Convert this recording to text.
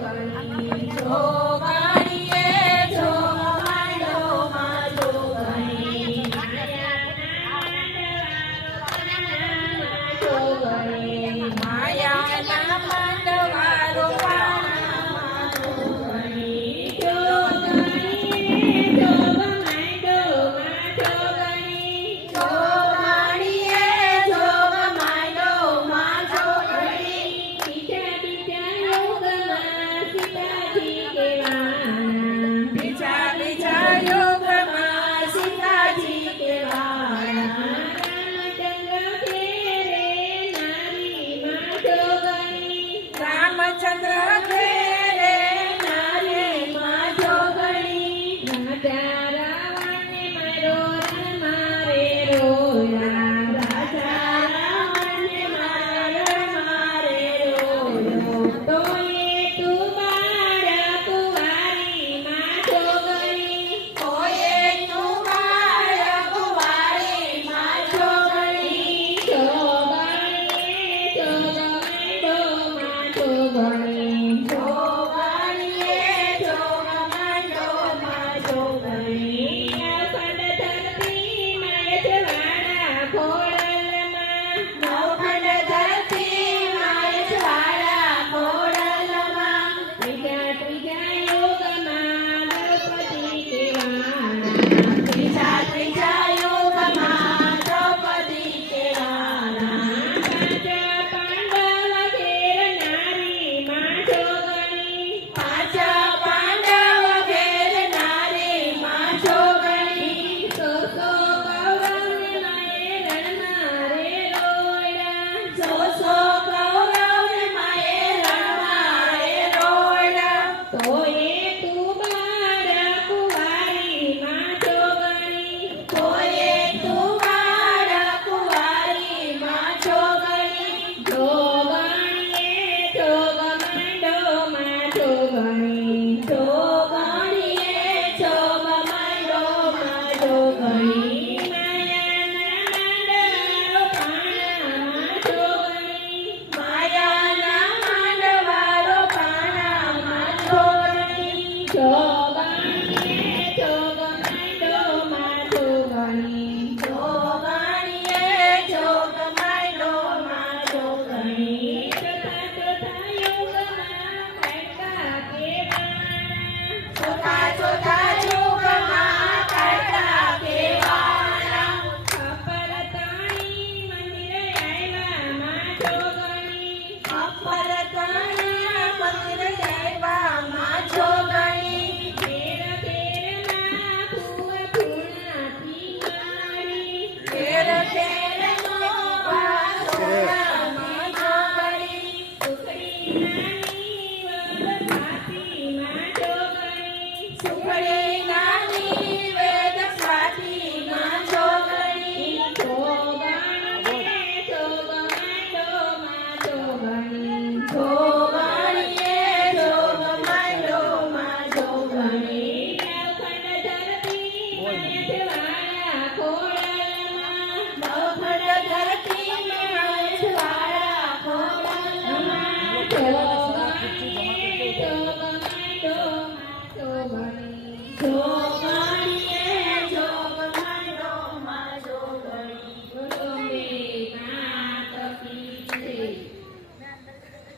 Joga 怎了